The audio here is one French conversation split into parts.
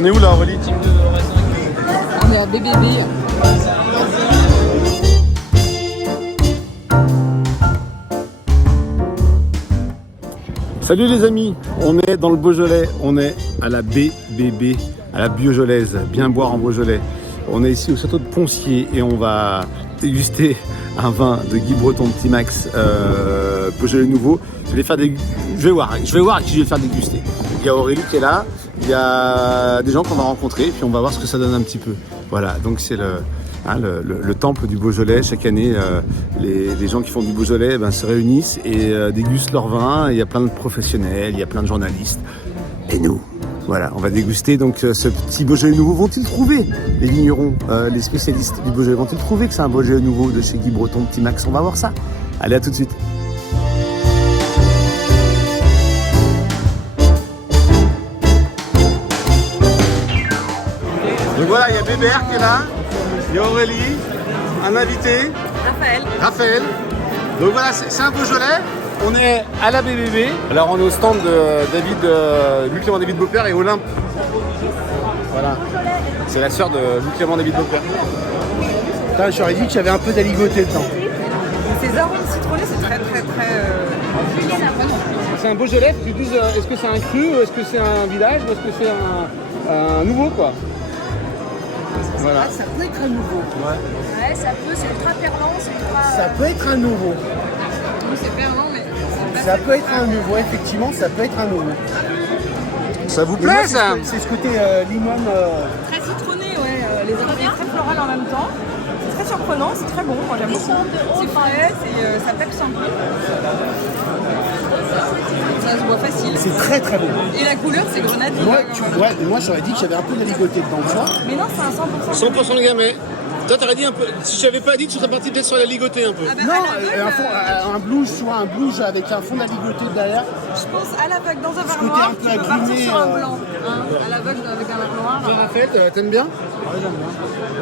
On est où là, Aurélie? On est à BBB. Salut les amis, on est dans le Beaujolais, on est à la BBB, à la Beaujolaise, bien boire en Beaujolais. On est ici au château de Poncier et on va déguster un vin de Guy Breton Petit Max Beaujolais nouveau. Je vais voir à qui je vais le faire déguster. Il y a Aurélie qui est là, il y a des gens qu'on va rencontrer et puis on va voir ce que ça donne un petit peu. Voilà, donc c'est le temple du Beaujolais. Chaque année, les gens qui font du Beaujolais se réunissent et dégustent leur vin. Il y a plein de professionnels, il y a plein de journalistes. Et nous, voilà, on va déguster donc ce petit Beaujolais nouveau. Vont-ils trouver, les vignerons, les spécialistes du Beaujolais, vont-ils trouver que c'est un Beaujolais nouveau de chez Guy Breton Petit Max? On va voir ça. Allez, à tout de suite. Donc voilà, il y a Bébert qui est là. Il y a Aurélie, un invité, Raphaël. Donc voilà, c'est un Beaujolais. On est à la BBB. Alors on est au stand de Louis Clément David Beaupère et Olympe. Voilà. C'est la sœur de Louis Clément David Beaupère. Putain, j'aurais dit qu'il y avait un peu d'aligoté dedans. Ces arômes citronnés, c'est très. C'est un Beaujolais, tu dis est-ce que c'est un cru, ou est-ce que c'est un village, ou est-ce que c'est un nouveau quoi? Voilà. Ça peut être un nouveau. Ouais, ça peut, c'est ultra perlant, c'est ultra... Ça peut être un nouveau. C'est perlant, mais Ça peut être un nouveau, effectivement, ça peut être un nouveau. Ça vous Et moi, plaît ça? C'est ce côté limon. très citronné, ouais. Les arômes très floral en même temps. C'est très surprenant, c'est très bon, moi j'aime beaucoup. C'est frais, ça peps un peu. Ça se boit facile. C'est très très bon. Et la couleur, c'est grenadine. Moi j'aurais dit qu'il y avait un peu d'aligoté dedans, tu vois. Mais non, c'est un 100%. 100% de gamay. Toi t'aurais dit un peu, si je n'avais pas dit, tu serais parti peut-être sur la ligotée un peu. Ah ben, Non, à l'aveugle, un blouge, soit un blouge avec un fond d'aligoté derrière. je pense à l'aveugle dans un verre côté noir, un peu tu peux partir agruné, sur un blanc. À l'aveugle avec un verre noir. Raphaël, t'aimes bien? Ouais, j'aime bien.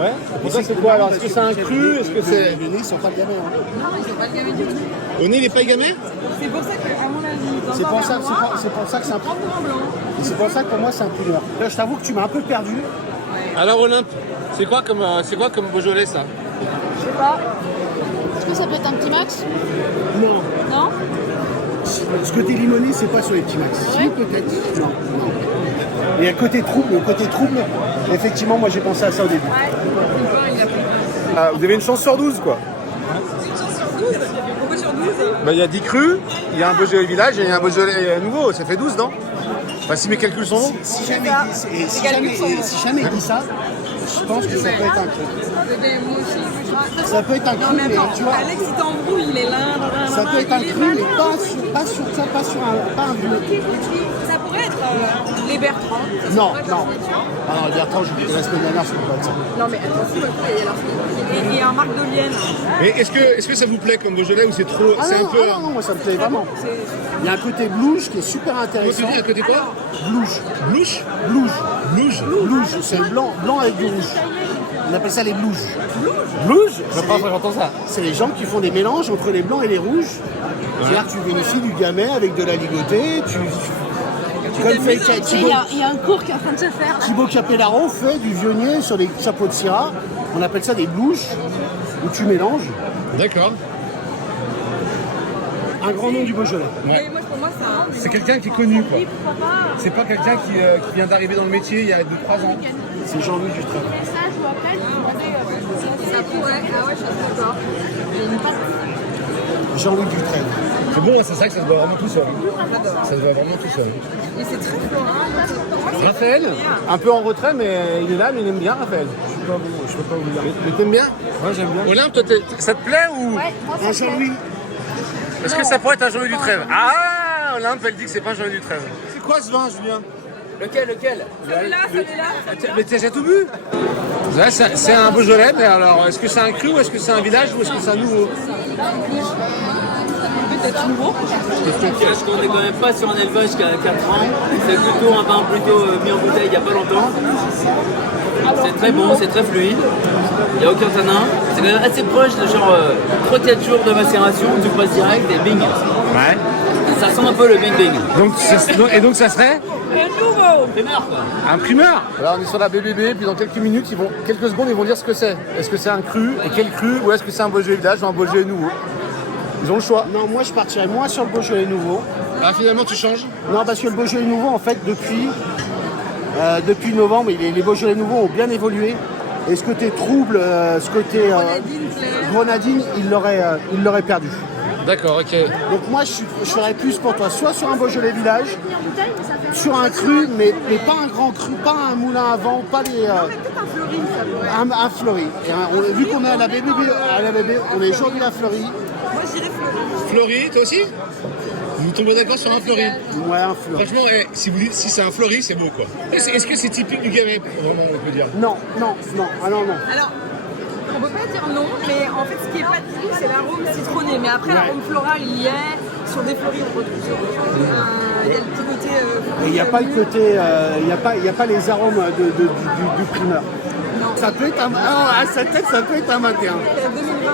Ouais. Pour toi c'est quoi alors? Est-ce que c'est un cru? Est-ce que c'est... Les nez, ils sont pas gamés. Hein. Non, ils sont pas le gavé du tout. Au nez il est pas gamay? C'est pour ça qu'à mon avis, dans C'est un pour verre ça, noir, c'est pour ça que c'est un peu. prends pour un blanc. Et c'est pour ça que pour moi c'est un couleur. Là, je t'avoue que tu m'as un peu perdu. Alors Olympe, c'est quoi comme Beaujolais ça? Je sais pas. Est-ce que ça peut être un petit max? Non. Non? Ce côté limoné, c'est pas sur les petits max. Si, peut-être. Non. Et le côté trouble, effectivement, moi j'ai pensé à ça au début. Ah, vous avez une chance sur 12 quoi. Pourquoi sur 12? Il y a 10 crus, il y a un Beaujolais village et il y a un Beaujolais nouveau, ça fait 12 non? Enfin, si mes calculs sont bons. Si jamais il dit ça, je pense que ça peut être un cru. Moi aussi. Ça peut être un Non, cru, mais mais attends, tu vois, Alex, il t'embrouille, il est là. ça peut être un cru, mais pas sur un vieux. Ça pourrait être les Bertrand. Ça, Non, pourrait être non. la signature. Ah non, Bertrand, je l'ai dit la semaine dernière, ça peut pas être ça. Non, mais attention, il y a un Marc de Lienne. Mais est-ce que ça vous plaît comme Beaujolais ou c'est trop... Ah c'est un peu... non, moi ça me plaît vraiment. Il y a un côté blouge qui est super Comment tu intéressant. dis à côté quoi? Blouge. Blouche? Blouge. Blouche? Blouge, c'est blanc avec du rouge. On appelle ça les blouges. Blouche? Je crois que j'entends ça. C'est les gens qui font des mélanges entre les blancs et les rouges. C'est-à-dire que tu vérifies du gamay avec de la ligotée. Comme fait Il y a un cours qui est en train de se faire là. Thibaut Capellaro fait du vionnier sur des chapeaux de syrah. On appelle ça des blouches, où tu mélanges. D'accord. Un grand nom du Beaujolais. Mais moi, pour moi, C'est quelqu'un qui est connu quoi. C'est pas quelqu'un qui vient d'arriver dans le métier il y a 2-3 ans. C'est Jean-Louis Dutreuil. ça pourrait. Ah ouais, je suis d'accord. Jean-Louis Dutreuil. C'est bon, c'est ça que ça se voit vraiment tout seul. Ça se voit vraiment tout seul. Et c'est très floral. Raphaël, un peu en retrait, mais il est là, mais il aime bien Raphaël. Je peux pas vous dire. Mais t'aimes bien? Ouais, j'aime bien. Olympe, toi, ça te plaît ou? Ouais, moi Un ça Jean-Louis. Est-ce que ça pourrait être un Jean-Louis Dutreuil? Ah, Olympe, elle dit que c'est pas un Jean-Louis Dutreuil. C'est quoi ce vin, Julien? Lequel? Celui-là. Mais t'as déjà tout bu? Là, c'est un Beaujolais, mais alors, est-ce que c'est un cru ou est-ce que c'est un village ou est-ce que c'est un nouveau? Peut-être nouveau. Parce qu'on n'est quand même pas sur un élevage qui a 4 ans. C'est plutôt un vin mis en bouteille il n'y a pas longtemps. C'est très bon, c'est très fluide. Il n'y a aucun tanin. C'est quand même assez proche de genre 3-4 jours de macération, tu passes direct et bing. Ouais. Ça sent un peu le bing bing. Donc, ça serait? Primeur, quoi. Un primeur. Là, on est sur la BBB, puis dans quelques minutes, quelques secondes, ils vont dire ce que c'est. Est-ce que c'est un cru, et quel cru, ou est-ce que c'est un Beaujolais village ou un Beaujolais nouveau? Ils ont le choix. Non, moi je partirais moins sur le Beaujolais nouveau. Ah, finalement, tu changes? Non, parce que le Beaujolais nouveau, en fait, depuis novembre, les Beaujolais nouveaux ont bien évolué. Et ce côté trouble, ce côté grenadine, il l'aurait perdu. D'accord, ok. Donc moi, je serais plus pour toi, soit sur un Beaujolais village, sur un cru, mais pas un grand cru, pas un moulin à vent, pas les... un fleuri. Et vu qu'on est à la BBB, on est aujourd'hui à Fleury. Moi, je dirais Fleury. Fleury, toi aussi? Vous tombez d'accord sur un Fleury? Ouais, un Fleury. Franchement, si c'est un Fleury, c'est beau, quoi. Est-ce que c'est typique du Gamay, vraiment, on peut dire? Non. Ah non. Alors, on peut pas dire non, mais en fait, ce qui est pas typique, c'est l'arôme citronné. Mais après, l'arôme floral, il y est. Sur des fleuris, on retrouve sur il y a le petit côté. Et il n'y a pas le côté, il y a pas les arômes du primeur. Non. Ça peut être à sa tête, ça peut être un 21. 2020.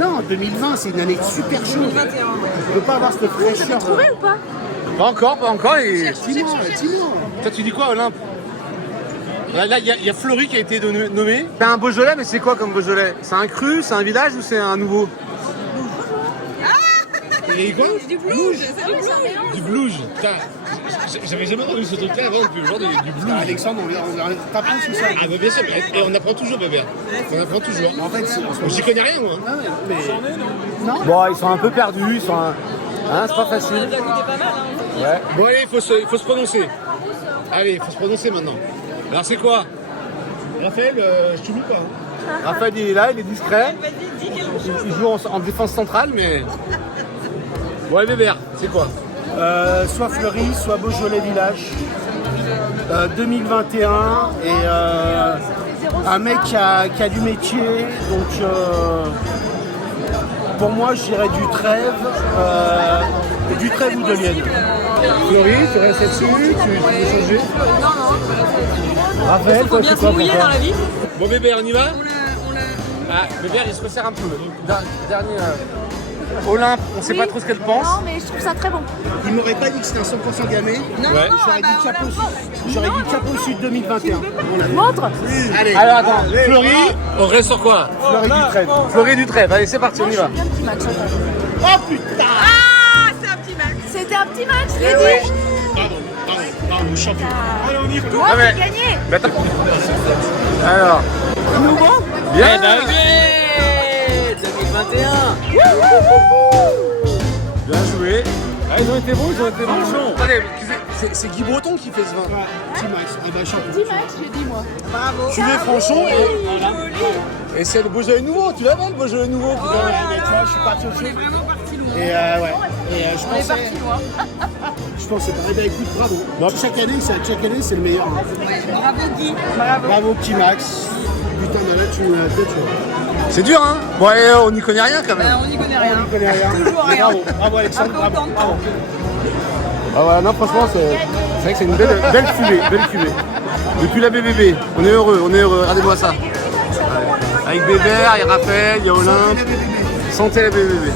Non, 2020, c'est une année super chaude. 2021. On ne peut pas avoir cette fraîcheur. Trouvé ou pas? Pas encore. Et... Dis-moi. Toi, tu dis quoi, Olympe? Là, il y a Fleury qui a été nommé. C'est un Beaujolais, mais c'est quoi comme Beaujolais? C'est un cru, c'est un village ou c'est un nouveau? Il y a quoi? Du blouge, c'est du blouge. Du blouge. J'avais jamais entendu ce truc-là avant, genre du blouge. Alexandre, on t'apprend tout ça. Ah bah bien sûr, et on apprend toujours, bébé. On apprend toujours. En fait, J'y connais rien, moi. Non. Bon, ils sont un peu perdus, ils sont c'est pas facile. Ouais. Bon allez, il faut se prononcer. Allez, il faut se prononcer maintenant. Alors c'est quoi? Raphaël, je t'oublie pas. Raphaël, il est là, il est discret. Il joue en défense centrale, mais... Bon, allez, Bébert, c'est quoi? Soit Fleury, soit Beaujolais village. 2021 et un mec qui a du métier, donc pour moi je dirais du trève ou de Lienne. Fleury, tu restes là-dessus, tu veux changer? Non. Raphaël, Faut bien se mouiller dans la vie. Bon, Bébert, on y va? On l'a. Ah, Bébert, il se resserre un peu. Dernier... Olympe, on sait pas trop ce qu'elle pense. Non, mais je trouve ça très bon. Il m'aurait pas dit que c'était un 100% gamay. Non, Ouais. J'aurais dit Chapeau Sud 2021. Montre. Allez. Alors attends, Fleury, on reste sur quoi? Fleury du Trève. Fleury du Trève, allez c'est parti, on y va. Bien petit match. Oh putain. Ah, c'est un petit match. C'était un petit match, je l'ai dit. Pardon, champion. Allez, on y retourne. Moi, Ah, mais- j'ai gagné. Mais attends. Alors, bien. 2021. Bien joué. Ah, ils ont été bons. Attendez, c'est Guy Breton qui fait ce vin. Petit Max. Ah bah champion. Petit match, j'ai dit moi. Tu mets Franchon et c'est le Beaujolais nouveau. Tu l'avais le Beaujolais nouveau, putain. Ouais, mais tu vois, je suis parti au On est vraiment parti loin. Et ouais. Et je On est pensais. parti loin. Je pensais pas. Eh ben écoute, bravo. Chaque année, c'est le meilleur. Hein. Ouais, bravo Guy. Bravo, petit Max. Putain, mais là, tu me fais chaud. C'est dur, hein. Bon, allez, on n'y connaît rien quand même. On n'y connaît rien. Je connais rien. Toujours rien. Bravo Alexandre. Un peu autant de temps. Ah ouais, non, franchement, c'est vrai que c'est une belle cuvée. Depuis la BBB, on est heureux. Regardez-moi ça. Ouais. Avec Bébert, il y a Raphaël, il y a Olympe. Santé la BBB.